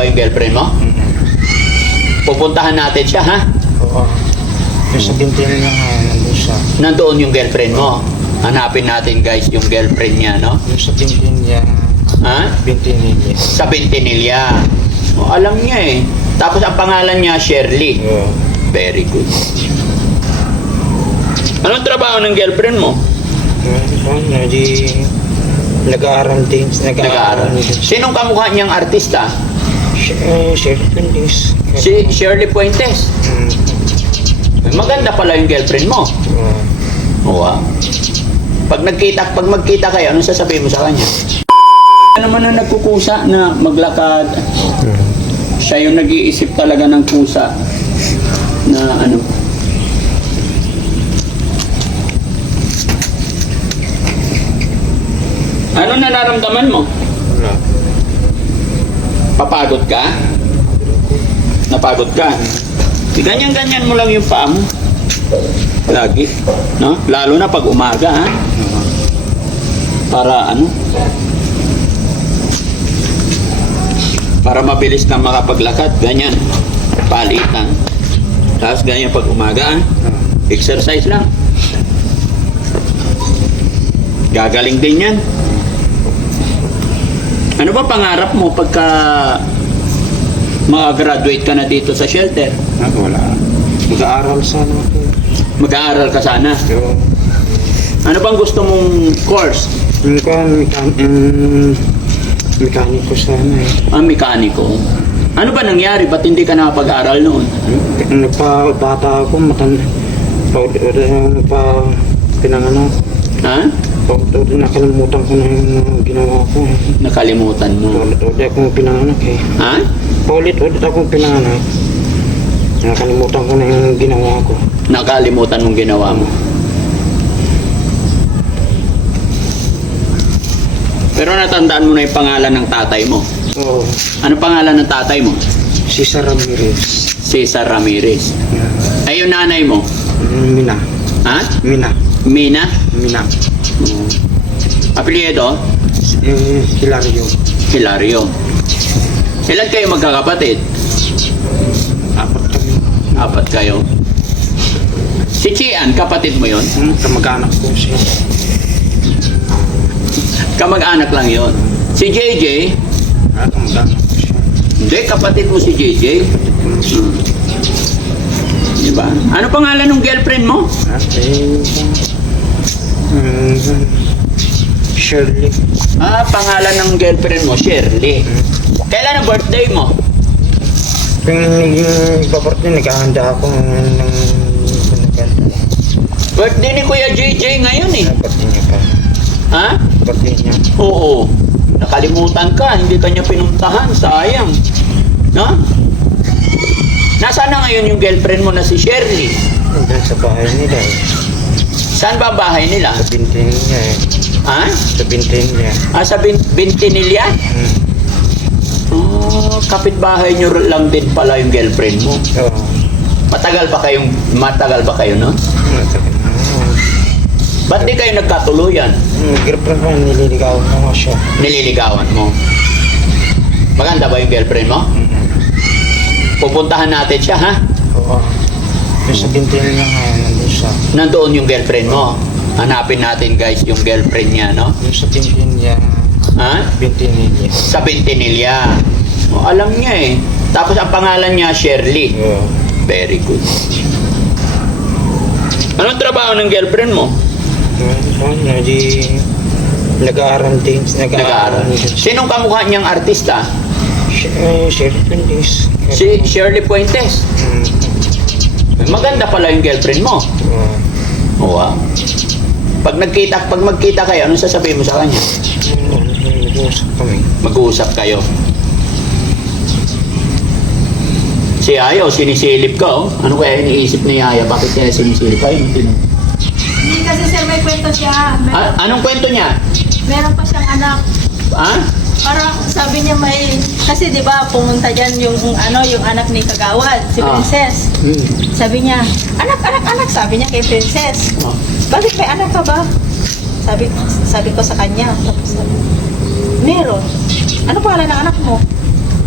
ba yung girlfriend mo? Pupuntahan natin siya, ha? Oo. Yung sa bintin niya nga, nandun siya. Nandoon yung girlfriend mo. Hanapin natin, guys, yung girlfriend niya, no? Yung sa bintin niya, Ha? bintin niya. Sa Bentinilla. O, alam niya eh. Tapos ang pangalan niya, Shirley. Oo. Very good. Anong trabaho ng girlfriend mo? Nag-aaral din. Nag-aaral. Sinong kamukha niyang artista? Shirley Fuentes. Si Shirley Fuentes. Maganda pala yung girlfriend mo. Oo. Pag magkita kayo, anong sasabihin mo sa kanya? Ano naman na nagkukusa na maglakad? Siya yung nag-iisip talaga ng kusa na ano. Ano nararamdaman mo? Wala. Papagod ka? Napagod ka? Ganyan-ganyan mo lang yung paa mo. Lagi. No? Lalo na pag umaga, ha? Para ano? Para mabilis na makapaglakad. Ganyan. Palitan. Tapos ganyan pag umaga, ha? Exercise lang. Gagaling din yan. Ano ba pangarap mo pagka makagraduate ka na dito sa shelter? Wala. Mag-aaral sana ako. Mag-aaral ka sana. Pero, Ano bang gusto mong course? mekaniko sana eh. Mekaniko. Ano ba nangyari? Ba't hindi ka nakapag-aral noon? Nagpa-bata ako, pinanganak. Ha? Nakalimutan ko na yung ginawa ko eh. Nakalimutan mo. Ulit akong pinanganak eh. Ha? Ulit akong pinanganak. Nakalimutan ko na yung ginawa ko. Nakalimutan mong ginawa mo. Pero natandaan mo na yung pangalan ng tatay mo. Oo. Ano pangalan ng tatay mo? Cesar Ramirez. Cesar Ramirez. Ay, yung nanay mo? Mina. Ha? Mina. Mina? Mina. Apelyido? Hilario. Hilario. Ilan kayo magkakapatid? Apat kami. Apat kayo. Si Chian, kapatid mo yon? Kamag-anak ko siya. Kamag-anak lang yon. Si JJ? Kamag-anak ko siya. Hindi, kapatid mo si JJ. Diba? Ano pangalan ng girlfriend mo? Shirley. Pangalan ng girlfriend mo, Shirley. Kailan ang birthday mo? Kung naging naghahanda ako ng Birthday ni Kuya JJ ngayon eh. birthday niya pa. Ha? Birthday niya. Oo. Nakalimutan ka, hindi ka niya pinuntahan, sayang. No? Nasaan na ngayon yung girlfriend mo na si Shirley? Nandun sa bahay nila eh. Saan ba bahay nila? Sa bintin niya eh. Ha? Sa bintin niya. Sa Bentinilla? Oh, kapitbahay nyo lang din pala yung girlfriend mo. Oo. Matagal ba kayo, no? Ba't di kayo nagkatuluyan? Girlfriend ko, nililigawan ko siya. Nililigawan mo. Maganda ba yung girlfriend mo? Pupuntahan natin siya, ha? Oo. Yung sa bintin niya nga, nandun siya. Nandoon yung girlfriend mo. Hanapin natin, guys, yung girlfriend niya, no? Yung sa bintin niya, Ha? bintin niya. Sa Bentinilla. O, alam niya eh. Tapos ang pangalan niya, Shirley. Oo. Very good. Anong trabaho ng girlfriend mo? Nag-aaral din. Nag-aaral. Sinong kamukha niyang artista? Shirley Fuentes. Si Shirley Fuentes. Maganda pala yung girlfriend mo. Oo. Oo. Pag magkita kayo, anong sasabihin mo sa kanya? Nag-uusap kami. Mag-uusap kayo. Si Yaya, sinisilip ka, oh. Ano kaya iniisip ni Yaya? Bakit kaya sinisilip kayo? Hindi kasi sir, may kwento siya. Anong kwento niya? Meron pa siyang anak. Ha? Parang sabi niya kasi di ba pumunta diyan yung anak ni Kagawad, si Princess. Sabi niya, anak, sabi niya kay Princess. Bakit may anak ka ba? Sabi ko sa kanya. Tapos sabi, meron. Ano pangalan ng anak mo?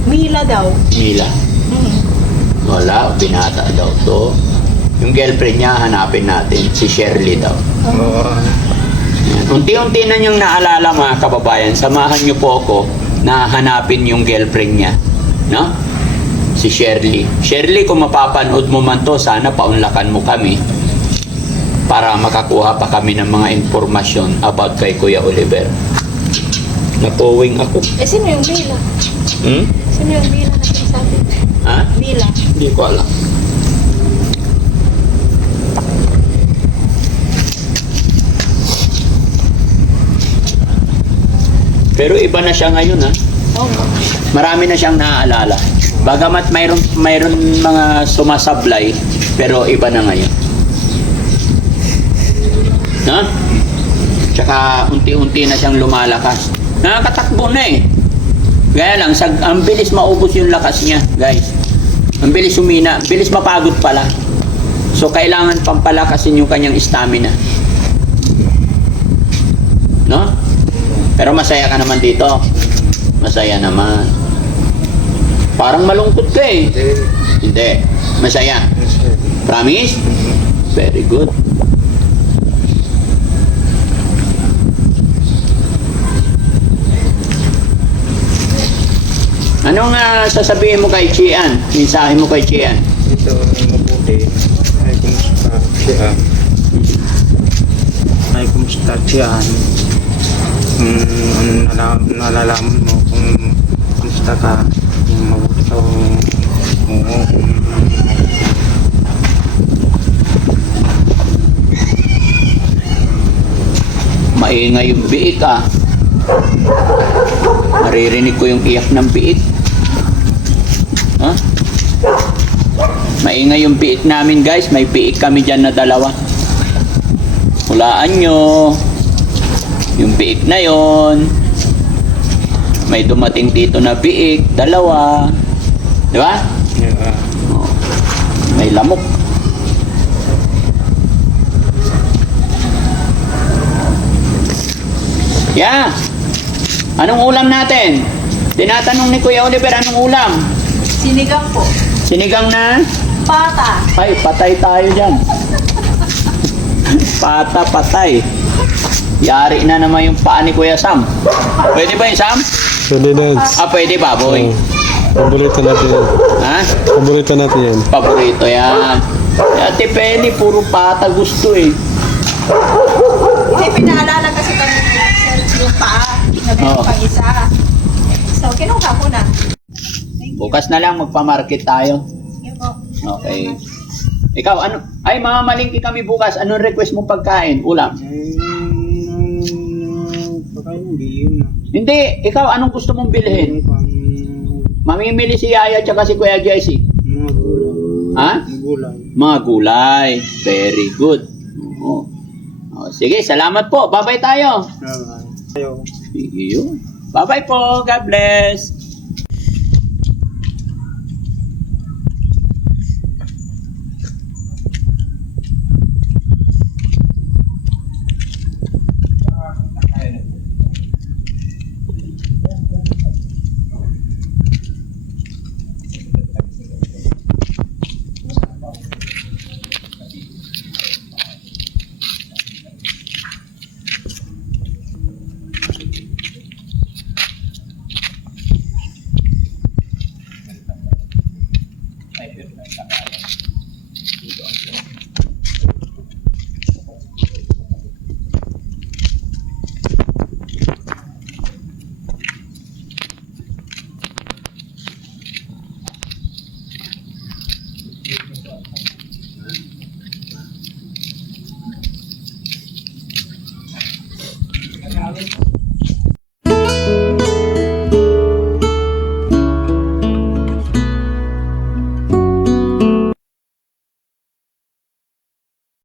Mila daw. Mila. Hmm. Wala, binata daw to. Yung girlfriend niya, hanapin natin. Si Shirley daw. Oo. Yan. Unti-unti na niyong naalala mga kababayan. Samahan niyo po ako na hanapin yung girlfriend niya. No? Si Shirley. Shirley, kung mapapanood mo man to, sana paunlakan mo kami para makakuha pa kami ng mga informasyon about kay Kuya Oliver. Napowing ako. Eh, sino yung Mila? Hmm? Sino yung Mila na sinasabi? Ha? Mila. Hindi ko alam. Pero iba na siya ngayon, ha? Oo. Marami na siyang naaalala. Bagamat mayroon mga sumasablay, pero iba na ngayon. Ha? Tsaka unti-unti na siyang lumalakas. Nakakatakbo na eh. Gaya lang, ang bilis maubos yung lakas niya, guys. Ang bilis humina, ang bilis mapagod pala. So, kailangan pampalakasin yung kanyang stamina. No? Pero masaya ka naman dito. Masaya naman. Parang malungkot ka eh. Hindi. Masaya. Promise? Very good. Anong sasabihin mo kay Chian? Mensahe mo kay Chian? Ito ay mabuti. Ay kumusta siya? Ay kumusta siya? Nalalaman mo kung kumusta ka, kung mabuti ka o Maingay yung biik ah. Maririnig ko yung iyak ng biik. Ha? Maingay yung biik namin guys. May biik kami dyan na dalawa. Hulaan nyo. Yung biik na yon. May dumating dito na biik. Dalawa. Di ba? yeah. Oh. May lamok. Yeah. Anong ulam natin? Tinatanong ni Kuya Oliver, anong ulam? Sinigang po. Sinigang na? Pata. Ay, patay tayo dyan. Pata, patay. Yari na naman yung paa ni Kuya Sam. Pwede ba yung Sam? Pwede dance. Ah, pwede ba, boy? Paborito natin yan. Ha? Paborito natin yan. Paborito yan. Ate Penny, puro pata gusto eh. Hindi, pinaalala kasi kami yung paa na meron Oo. pang isa. So, kinuha ko na. Bukas na lang magpa-market tayo. Yun po. Okay. Ikaw, ano? Ay, mamamalingki kami bukas. Anong request mong pagkain? Ulam? Pagkain hindi yun. Hindi. Ikaw, anong gusto mong bilhin? Mamimili si Yaya at si Kuya Jesse. Mga gulay. Ha? Gulay. Mga gulay. Very good. Oo. Oh, sige, salamat po. Bye-bye tayo. Ayaw. Sige yun. Bye-bye po. God bless.